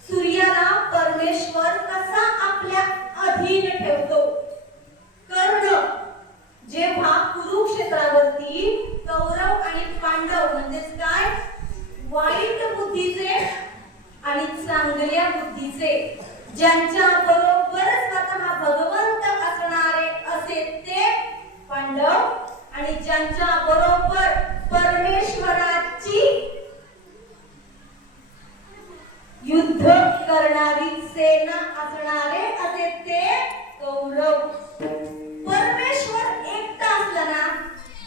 सूर्याला परमेश्वर कसा आपल्या अधीन ठेवतो कर्ण जेव्हा कुरुक्षेत्रावरती कौरव आणि पांडव म्हणजेच काय वाईट बुद्धीचे आणि चांगल्या बुद्धीचे ज्यांच्या बरोबर स्वतः भगवंत असणारे असे ते पांडव आणि ज्यांच्या बरोबर परमेश्वराची युद्ध करणारी सेना असणारे असे ते कौरव परमेश्वर एकटा असला ना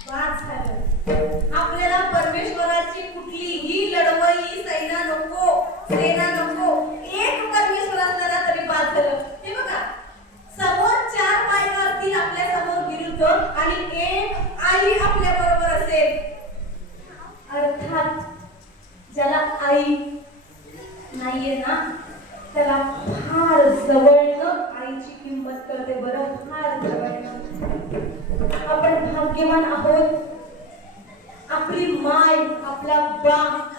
वाद झालं आपल्याला परमेश्वराची कुठलीही लढवई सेना नको एक परमेश्वर असला तरी वाद झालं हे बघा समोर चार बायका असतील आपल्या समोर विरुद्ध आणि एक आई आपल्या बरोबर असेल अर्थात ज्याला आई नाहीये ना त्याला फार जवळनं आईची किंमत कळते बरं फार जवळनं आपण भाग्यवान आहोत आपली माय आपला बाप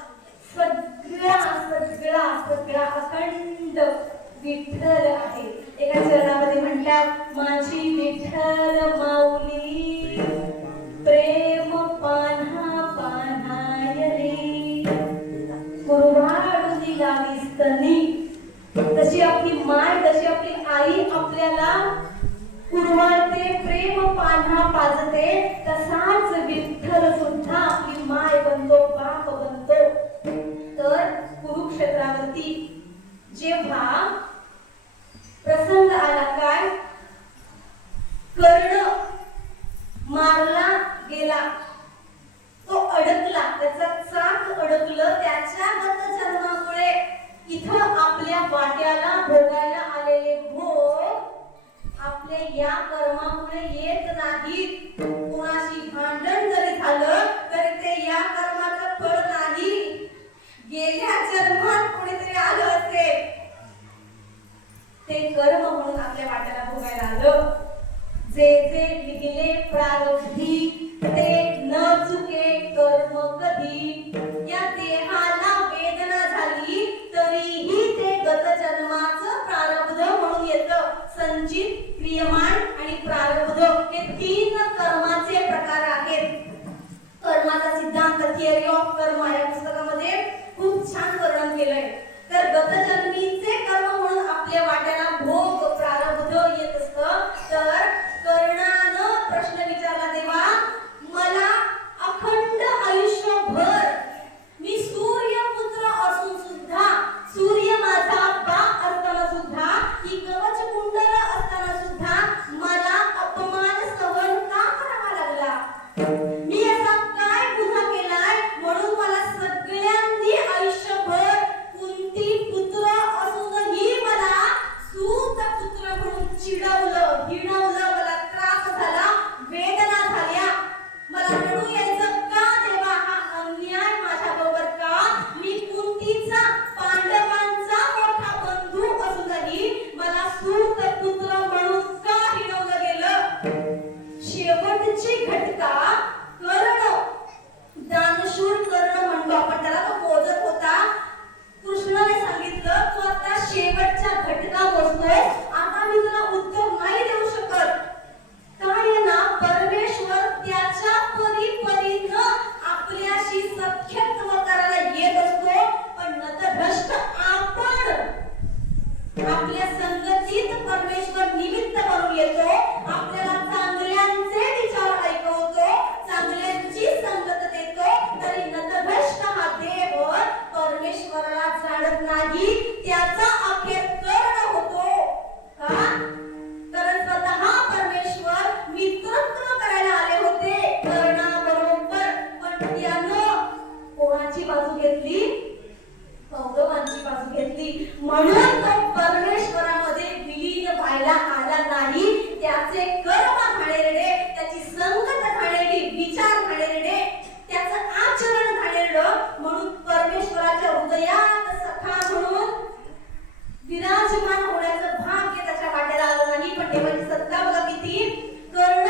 सगळा अखंड विठ्ठल आहे एका चरणामध्ये म्हणतात माझी विठ्ठल माऊली प्रेम पान्हा पान्हाय रे कुरवाडून लावी स्तनी तशी आपली माय तशी आपली आई आपल्याला कुरवाडते प्रेम पान्हा पाजते तसाच विठ्ठल सुद्धा आपली माय बनतो बाप बनतो तर कुरुक्षेत्रावरती जेव्हा प्रसंग आला काय कर्ण मारला गेला तो अडकला त्याचा चाक अडकलं त्याच्या गत जन्मामुळे इथं आपल्या वाट्याला भोगायला आलेले भोग आपल्या या कर्मामुळे येत नाहीत कोणाशी भांडण जरी झालं तरी ते या कर्माचं फळ नाही गेल्या जन्मात कोणीतरी आलं असेल ते कर्म म्हणून आपल्या वाट्याला भोगायला आलं जे जे लिहिले प्रारब्धी ते न चुके कर्म कधी या देहाला वेदना झाली तरीही ते गत जन्माचं प्रारब्ध म्हणून येतं संचित क्रियमान आणि प्रारब्ध हे तीन कर्माचे प्रकार आहेत कर्माचा सिद्धांत थिअरी ऑफ कर्म या पुस्तकामध्ये खूप छान वर्णन केलंय तर गत जन्मीचे कर्म म्हणून आपल्या वाट्याला भोग प्रारब्ध येत असतं तर कर्णानं प्रश्न विचारला तेव्हा मला अखंड आयुष्यभर मी असा काय गुन्हा केलाय म्हणून मला सगळ्यांनी आयुष्यभर कुंती पुत्र असूनही मला सूत पुत्र म्हणून चिडवलं, गिळवलं, मला त्रास झाला, वेदना झाल्या, मला रडू यायचं का देवा? हा अन्याय माझ्याबरोबर का? मी कुंतीचा, पांडवांचा मोठा बंधू असूनही मला सूत पुत्र म्हणून का हिणवलं गेलं? शेवटची घटका कर्ण, दानशूर कर्ण म्हणतो आपण त्याला, तो मोजत होता. कृष्णाने सांगितलं तू आता शेवटच्या घटका मोजतोय, आता मी तुला उत्तर नाही देऊ शकत. काय आहे ना, परमेश्वर त्याच्या परीनं आपल्याशी सख्यत्व करायला येत असतो, पण नतभ्रष्ट आपण आपल्या संगतीत परमेश्वर निमित्त बनून येतो, आपल्याला चांगल्यांचे विचार ऐकवतो, चांगल्यांची संगत देतो, तरी नतभ्रष्ट हा देव परमेश्वराला जाणत नाही, त्याचा अखेर कर्ण होतो. का? कारण स्वतः परमेश्वर मित्रत्व करायला आले होते कर्णाबरोबर, पण त्यानं कोणाची बाजू घेतली? कौरवांची बाजू घेतली. म्हणून तो परमेश्वरामध्ये विलीन व्हायला आला नाही. त्याचे कर्म घाणेरडे, त्याची संगत घाणेरडी, विचार घाणेरडे, त्याचं आचरण घाणेरडं, म्हणून परमेश्वराच्या हृदयात सखा म्हणून विराजमान होण्याचं भाग्य त्याच्या वाट्याला आलं नाही. पण देवाची सत्ता बघा किती. कर्ण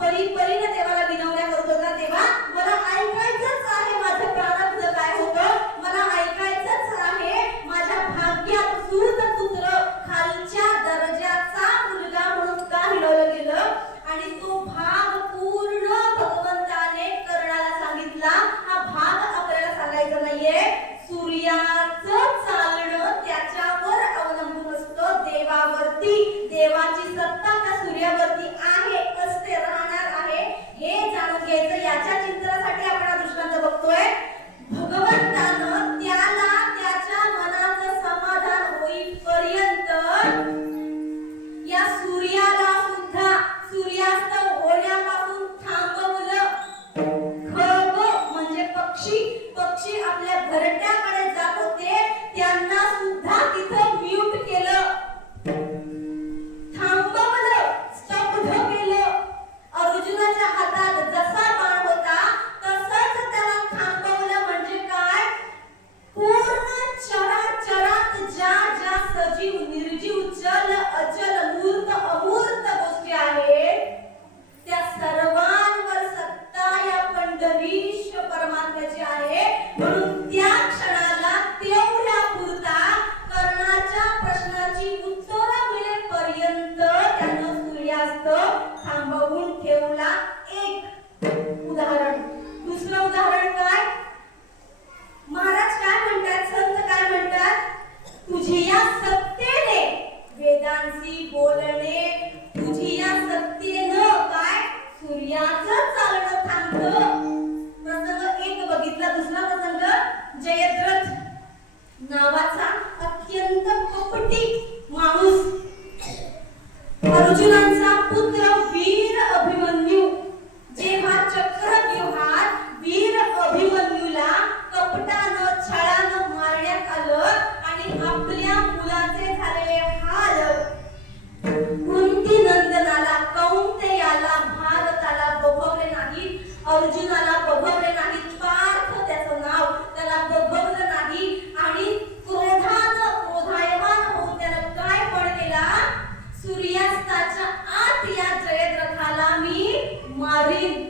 परीनं देवाला विनवण्या करत होता, तेव्हा मला ऐकायचंच आहे माझं प्रारब्ध काय होतं, मला ऐकायचंच आहे माझ्या भाग्यात सूत पुत्र खालच्या दर्जाचा मुलगा म्हणून का हिणवलं गेलं. आणि तो भाग पूर्ण भगवंताने कर्णाला सांगितला. हा भाग आपल्याला सांगायचा नाहीये. सूर्याचं चालणं त्याच्यावर अवलंबून असतं, देवावरती. देवाची सत्ता त्या सूर्यावरती आहे, असते, राहणार आहे, हे जाणून घ्यायचं. याच्या चिंतनासाठी आपण हा दृष्टांत बघतोय. भगवंतानं त्याला त्याच्या मनाचं समाधान होईपर्यंत या सूर्याला सुद्धा सूर्यास्त होण्यापासून थांबवलं. खग म्हणजे पक्षी आपल्या घरट्याकडे जात होते, त्यांना सुद्धा तिथं म्यूट केलं, थांबवलं, स्तब्ध केलं. अर्जुनाच्या हातात जसा बाण होता तसंच त्याला थांबवलं. म्हणजे काय? पूर्ण चराचरात ज्या ज्या सजीव, निर्जीव, चल अचल, मूर्त अमूर्त गोष्टी आहेत, त्या सर्वांवर सत्ता या पंढरीश परमात्म्याची आहे. म्हणून त्या क्षणाला तेवढ्या पुरता कर्णाच्या प्रश्नाची उत्तरं मिळेपर्यंत त्यानं सूर्यास्त थांबवून ठेवला. एक उदाहरण. दुसरं उदाहरण काय? महाराज काय म्हणतात, संत काय म्हणतात? तुझी या सत्तेने वेदांशी बोलणे, तुझी या सत्तेनं काय सूर्याचं चालणं थांबलं. प्रसंग एक बघितला. दुसरा प्रसंग, जयद्रथ नावाचा अत्यंत कपटी माणूस, अर्जुनांचा पुत्र वीर अभिमन्यू, जेव्हा चक्रव्यूहात वीर अभिमन्यूला कपटानं, छळानं मारण्यात आलं आणि आपल्या मुलाचे झालेले हाल कुंती नंदनाला, कौंतेयाला, भारताला बघवले नाही, अर्जुनाला बघवले नाही, पार्थ त्याचं नाव, त्याला बघवलं नाही. आणि क्रोधायमान होऊन त्यानं काय पण केला? सूर्यास्ताच्या आत या जयद्रथाला मी मारीन.